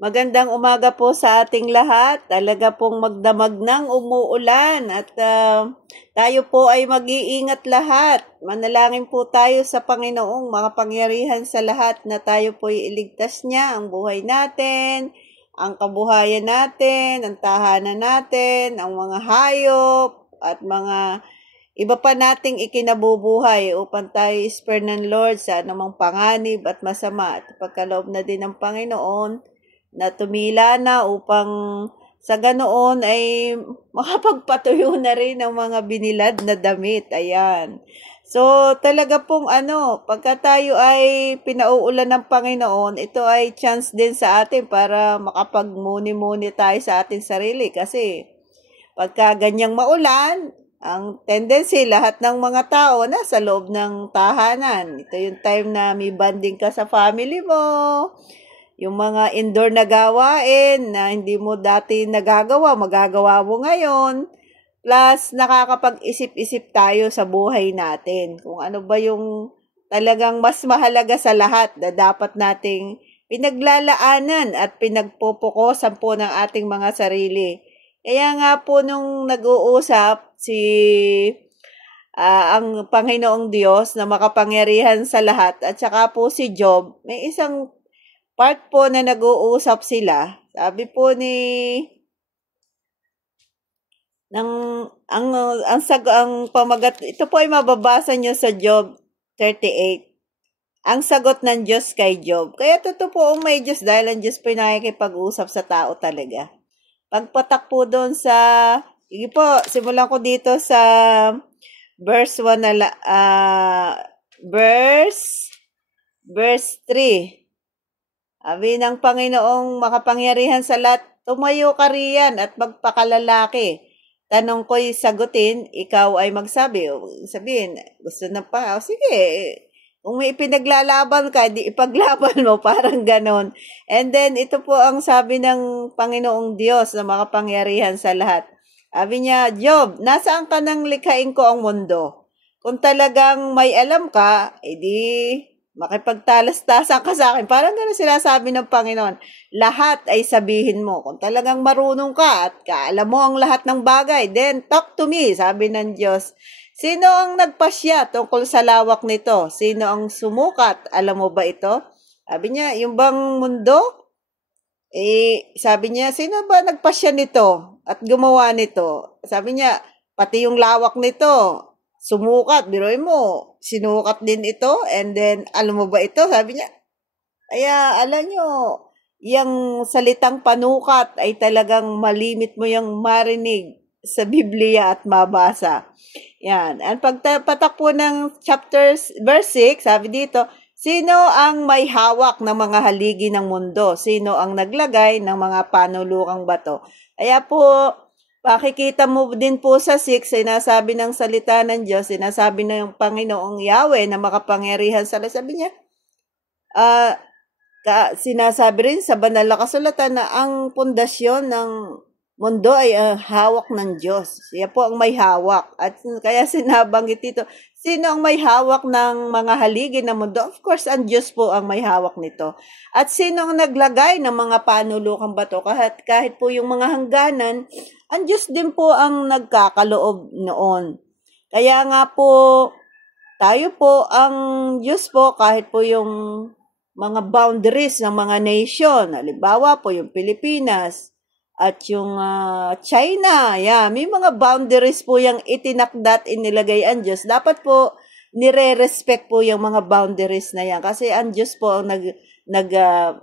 Magandang umaga po sa ating lahat. Talaga pong magdamag ng umuulan at tayo po ay mag-iingat lahat. Manalangin po tayo sa Panginoong makapangyarihan sa lahat na tayo po ay iligtas niya ang buhay natin, ang kabuhayan natin, ang tahanan natin, ang mga hayop at mga iba pa nating ikinabubuhay upang tayo spare ng Lord sa anumang panganib at masama at pagkaloob na din ng Panginoon na tumila na upang sa ganoon ay makapagpatuyo na rin ng mga binilad na damit. Ayan. So, talaga pong pagka tayo ay pinauulan ng Panginoon, ito ay chance din sa atin para makapagmuni-muni tayo sa ating sarili. Kasi, pagka ganyang maulan, ang tendency, lahat ng mga tao nasa loob ng tahanan. Ito yung time na may bonding ka sa family mo, yung mga indoor na gawain na hindi mo dati nagagawa, magagawa mo ngayon. Plus, nakakapag-isip-isip tayo sa buhay natin. Kung ano ba yung talagang mas mahalaga sa lahat na dapat nating pinaglalaanan at pinagpupukosan po ng ating mga sarili. Kaya nga po nung nag-uusap ang Panginoong Diyos na makapangyarihan sa lahat at saka po si Job, may isang part po na nag-uusap sila. Sabi po ang pamagat, ito po ay mababasa nyo sa Job 38. Ang sagot ng Diyos kay Job. Kaya totoo po may Diyos dahil ang Diyos po ay nakikipag-usap sa tao talaga. Pagpatak po doon sige po, simulan ko dito sa verse 1 verse 3. Sabi ng Panginoong makapangyarihan sa lahat, tumayo ka riyan at magpakalalaki. Tanong ko'y sagutin, ikaw ay magsabi. Sabihin, gusto na pa, sige, kung may ipinaglalaban ka, di ipaglaban mo, parang ganon. And then, ito po ang sabi ng Panginoong Diyos na makapangyarihan sa lahat. Sabi niya, Job, nasaan ka nang likhain ko ang mundo? Kung talagang may alam ka, edi makipagtalas-tasan ka sa akin. Parang gano'n sinasabi ng Panginoon. Lahat ay sabihin mo. Kung talagang marunong ka at kaalam mo ang lahat ng bagay, then talk to me, sabi ng Diyos. Sino ang nagpasya tungkol sa lawak nito? Sino ang sumukat? Alam mo ba ito? Sabi niya, yung bang mundo? Sabi niya, sino ba nagpasya nito at gumawa nito? Sabi niya, pati yung lawak nito, sumukat, biruin mo, sinukat din ito, and then, alam mo ba ito? Sabi niya, kaya, alam nyo, yung salitang panukat ay talagang malimit mo yung marinig sa Biblia at mabasa. Yan. Ang pagpatak po ng verse 6, sabi dito, sino ang may hawak ng mga haligi ng mundo? Sino ang naglagay ng mga panulukang bato? Kaya po, pakikita mo din po sa 6, sinasabi ng salita ng Diyos, sinasabi ng Panginoong Yahweh na makapangyarihan sa lahat. Sabi niya, sinasabi rin sa banal na kasulatan na ang pundasyon ng mundo ay hawak ng Diyos. Siya po ang may hawak. At kaya sinabanggit dito, sino ang may hawak ng mga haligi ng mundo? Of course, ang Diyos po ang may hawak nito. At sino ang naglagay ng mga panulukang bato? Kahit po yung mga hangganan, ang Diyos din po ang nagkakaloob noon. Kaya nga po, tayo po, ang Diyos po, kahit po yung mga boundaries ng mga nation, halimbawa po yung Pilipinas, at yung China, may mga boundaries po yung itinakda at inilagay ang Diyos. Dapat po, nire-respect po yung mga boundaries na yan. Kasi ang Diyos po ang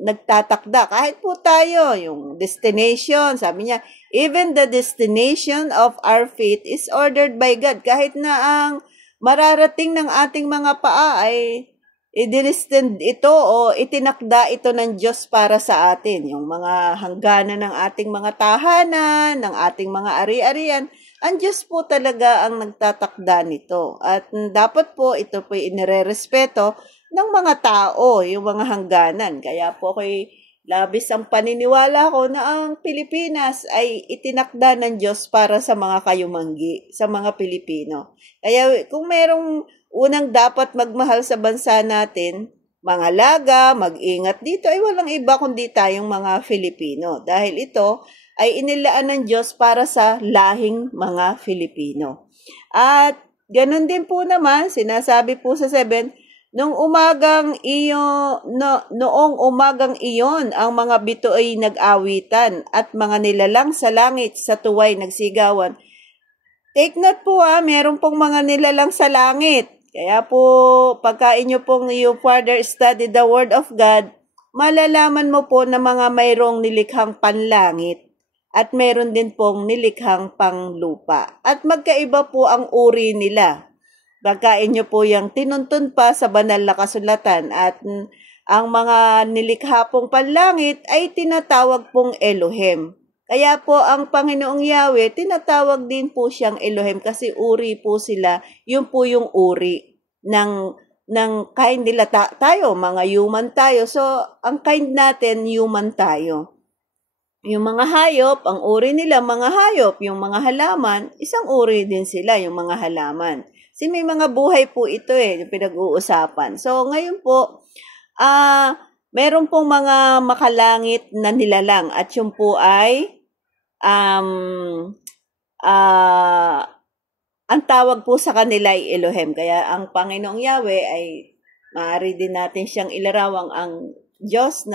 nagtatakda. Kahit po tayo, yung destination, sabi niya, even the destination of our feet is ordered by God. Kahit na ang mararating ng ating mga paa ay i-destined ito o itinakda ito ng Diyos para sa atin. Yung mga hangganan ng ating mga tahanan, ng ating mga ari-arian, ang Diyos po talaga ang nagtatakda nito. At dapat po ito po inirerespeto ng mga tao, yung mga hangganan. Kaya po ako'y labis ang paniniwala ko na ang Pilipinas ay itinakda ng Diyos para sa mga kayumanggi, sa mga Pilipino. Kaya kung merong unang dapat magmahal sa bansa natin, mangalaga, mag-ingat dito ay walang iba kundi tayong mga Filipino. Dahil ito ay inilaan ng Diyos para sa lahing mga Filipino. At ganun din po naman, sinasabi po sa 7, noong umagang iyon, ang mga bito ay nag-awitan at mga nilalang sa langit sa tuway nagsigawan. Take note po meron pong mga nilalang sa langit. Kaya po, pagka inyo pong you further study the Word of God, malalaman mo po na mga mayroong nilikhang panlangit at meron din pong nilikhang panglupa. At magkaiba po ang uri nila. Pagka inyo po yung tinuntun pa sa banal na kasulatan at ang mga nilikha pong panlangit ay tinatawag pong Elohim. Kaya po ang Panginoong Yahweh, tinatawag din po siyang Elohim kasi uri po sila, yun po yung uri ng kind nila tayo, mga human tayo. So, ang kind natin, human tayo. Yung mga hayop, ang uri nila, mga hayop. Yung mga halaman, isang uri din sila, yung mga halaman. Kasi may mga buhay po ito yung pinag-uusapan. So, ngayon po, meron pong mga makalangit na nilalang at yung po ay ang tawag po sa kanila ay Elohim. Kaya ang Panginoong Yahweh ay maaari din natin siyang ilarawang ang Diyos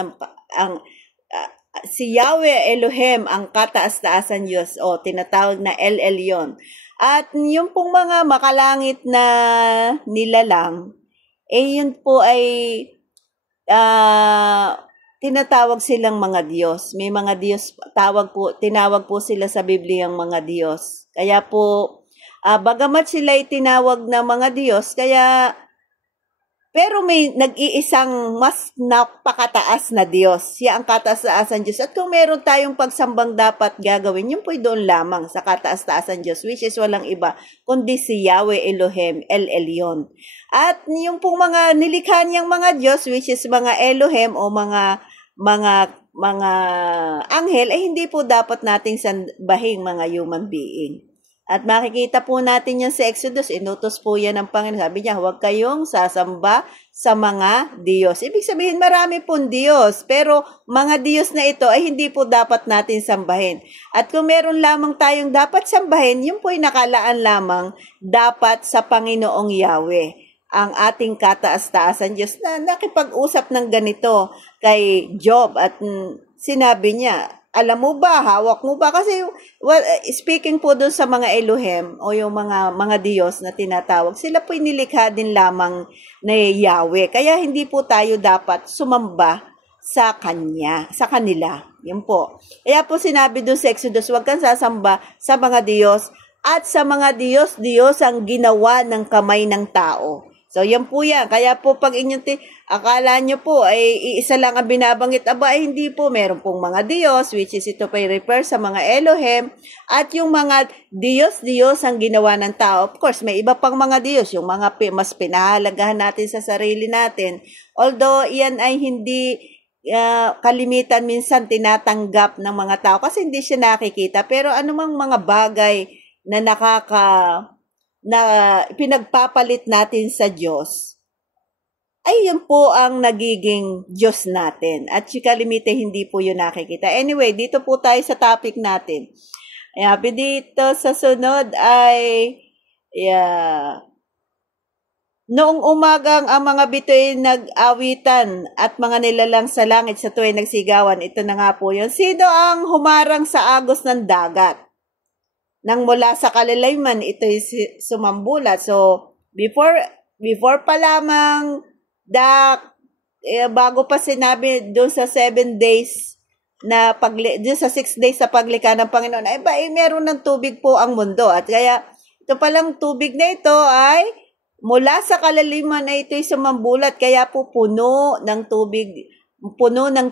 si Yahweh Elohim ang kataas-taasan Diyos o tinatawag na El Elyon. At yung pong mga makalangit na nilalang yun po ay tinatawag silang mga Diyos. May mga Diyos, tinawag po sila sa Biblia ang mga Diyos. Kaya po, bagamat sila ay tinawag na mga Diyos, pero may nag-iisang mas napakataas na Diyos. Siya ang kataas-taasan Diyos. At kung meron tayong pagsambang dapat gagawin, yun po'y doon lamang sa kataas-taasan Diyos, which is walang iba, kundi si Yahweh Elohim, El Elyon. At yung pong mga nilikha niyang mga Diyos, which is mga Elohim o mga anghel, ay hindi po dapat nating sambahin mga human being. At makikita po natin yan sa Exodus, inutos po yan ng Panginoon. Sabi niya, huwag kayong sasamba sa mga Diyos. Ibig sabihin, marami pong Diyos, pero mga Diyos na ito ay hindi po dapat natin sambahin. At kung meron lamang tayong dapat sambahin, yun po ay nakalaan lamang dapat sa Panginoong Yahweh, ang ating kataas-taasan Diyos na nakipag-usap ng ganito kay Job at sinabi niya, alam mo ba, hawak mo ba? Kasi, speaking po doon sa mga Elohim o yung mga Diyos na tinatawag, sila po'y nilikha din lamang na Yahweh. Kaya hindi po tayo dapat sumamba sa kanila. Yan po. Kaya po sinabi doon sa Exodus, huwag kang sasamba sa mga Diyos at sa mga Diyos ang ginawa ng kamay ng tao. So, yan po yan. Kaya po pag inyong akala nyo po ay iisa lang ang binabanggit, ay hindi po. Meron pong mga Diyos, which is ito pa refer sa mga Elohim, at yung mga Diyos ang ginawa ng tao. Of course, may iba pang mga Diyos, yung mga mas pinahalagahan natin sa sarili natin. Although, yan ay hindi kalimitan minsan tinatanggap ng mga tao kasi hindi siya nakikita. Pero anumang mga bagay na na pinagpapalit natin sa Diyos, ay yun po ang nagiging Diyos natin. At si kalimite, hindi po yun nakikita. Anyway, dito po tayo sa topic natin. Sabi dito sa sunod ay, noong umagang ang mga bito'y nag-awitan at mga nilalang sa langit sa tuwing nagsigawan. Ito na nga po yun. Sino ang humarang sa agos ng dagat? Nang mula sa kalalayman, ito'y sumambulat. So, before pa lamang, bago pa sinabi doon sa 7 days, doon sa 6 days sa paglikha ng Panginoon, meron ng tubig po ang mundo. At kaya, ito palang tubig na ito ay, mula sa kalaliman na ito'y sumambulat, kaya po puno ng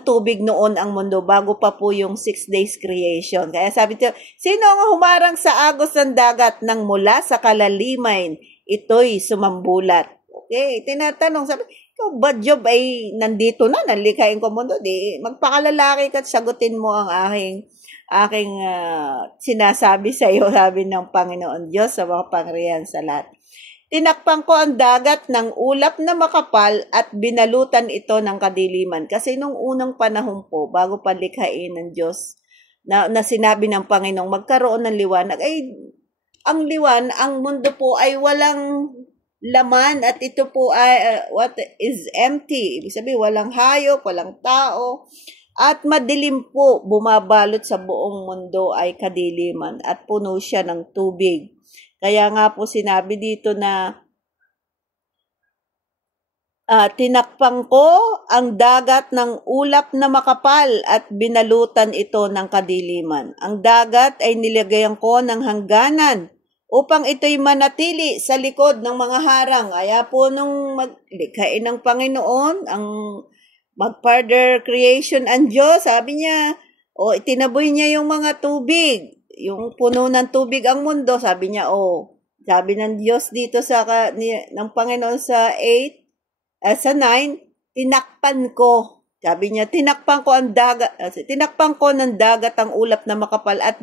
tubig noon ang mundo bago pa po yung 6 days creation. Kaya sabi ito, sino ang humarang sa agos ng dagat nang mula sa kalaliman ito'y sumambulat? Okay, tinatanong, sabi, ikaw ba Job ay nandito na, nalikhain ko mundo? Di, magpakalalaki ka at sagutin mo ang aking sinasabi sa iyo, sabi ng Panginoon Diyos sa mga pangyarihan sa lahat. Tinakpan ko ang dagat ng ulap na makapal at binalutan ito ng kadiliman. Kasi nung unang panahon po, bago palikhain ng Diyos, na sinabi ng Panginoong magkaroon ng liwanag, ay ang mundo po ay walang laman at ito po ay what is empty. Ibig sabihin, walang hayop, walang tao, at madilim po, bumabalot sa buong mundo ay kadiliman at puno siya ng tubig. Kaya nga po sinabi dito na tinakpan ko ang dagat ng ulap na makapal at binalutan ito ng kadiliman. Ang dagat ay nilagayan ko ng hangganan upang ito'y manatili sa likod ng mga harang. Kaya po nung maglikhain ng Panginoon, ang mag-further creation ang Diyos, sabi niya, itinaboy niya yung mga tubig, yung puno ng tubig ang mundo, sabi niya, sabi ng Diyos dito ng Panginoon sa 8, sa 9, tinakpan ko. Sabi niya, tinakpan ko ng dagat ang ulap na makapal at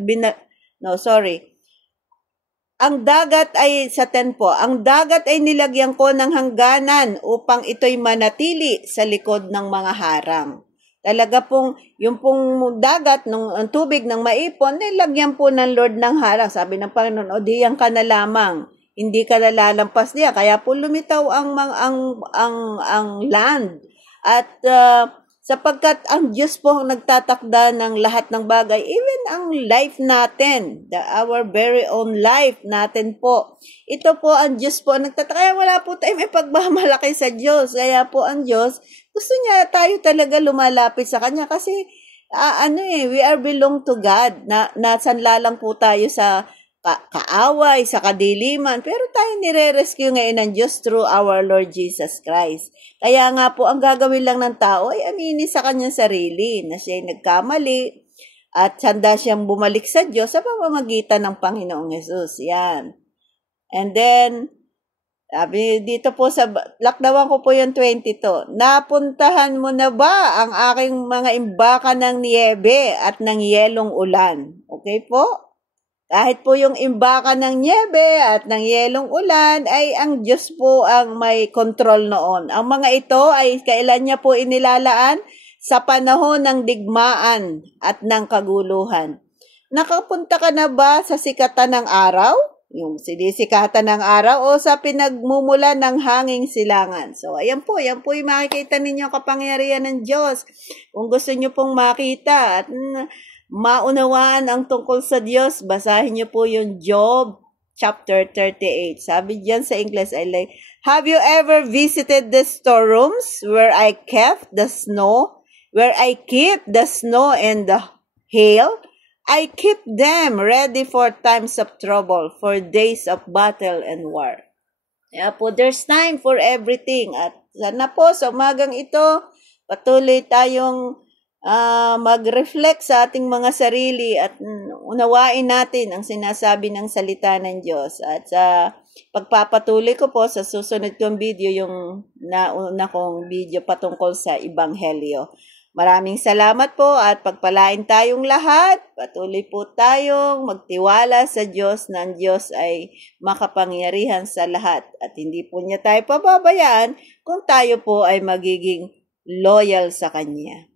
ang dagat ay, sa 10 po, ang dagat ay nilagyan ko ng hangganan upang ito'y manatili sa likod ng mga harang. Talaga pong, yung pong dagat, ang tubig ng maipon, nilagyan po ng Lord ng harang. Sabi ng Panginoon, diyan ka na lamang. Hindi ka nalalampas niya. Kaya po lumitaw ang land. At sapagkat ang Diyos po ang nagtatakda ng lahat ng bagay, even ang life natin, our very own life natin po. Ito po ang Diyos po ang nagtatakda. Kaya wala po tayong may pagmamalaki sa Diyos. Kaya po ang Diyos, gusto niya tayo talaga lumalapit sa Kanya kasi we are belong to God. Nasanla lang po tayo sa kaaway, sa kadiliman, pero tayo nire-rescue ngayon ng Diyos through our Lord Jesus Christ. Kaya nga po, ang gagawin lang ng tao ay aminin sa kanyang sarili na siya'y nagkamali at handa siyang bumalik sa Diyos sa pamamagitan ng Panginoong Hesus. Yan. And then, sabi dito po sa, lakdawan ko po yung 22, napuntahan mo na ba ang aking mga imbaka ng niebe at ng yelong ulan? Okay po? Kahit po yung imbaka ng niebe at ng yelong ulan, ay ang Diyos po ang may control noon. Ang mga ito ay kailan niya po inilalaan? Sa panahon ng digmaan at ng kaguluhan. Nakapunta ka na ba sa sikatan ng araw? Yung sinisikatan ng araw o sa pinagmumula ng hanging silangan. So, ayan po yung makikita ninyo kapangyarihan ng Diyos. Kung gusto nyo pong makita at maunawaan ang tungkol sa Diyos, basahin niyo po yung Job chapter 38. Sabi diyan sa English, have you ever visited the storerooms where I kept the snow, where I keep the snow and the hail? I keep them ready for times of trouble, for days of battle and war. Kaya po, there's time for everything. At sana po, sa umagang ito, patuloy tayong mag-reflect sa ating mga sarili at unawain natin ang sinasabi ng salita ng Diyos. At sa pagpapatuloy ko po sa susunod kong video, yung nauna kong video patungkol sa Ebanghelyo. Maraming salamat po at pagpalain tayong lahat. Patuloy po tayong magtiwala sa Diyos na ang Diyos ay makapangyarihan sa lahat. At hindi po niya tayo pababayaan kung tayo po ay magiging loyal sa Kanya.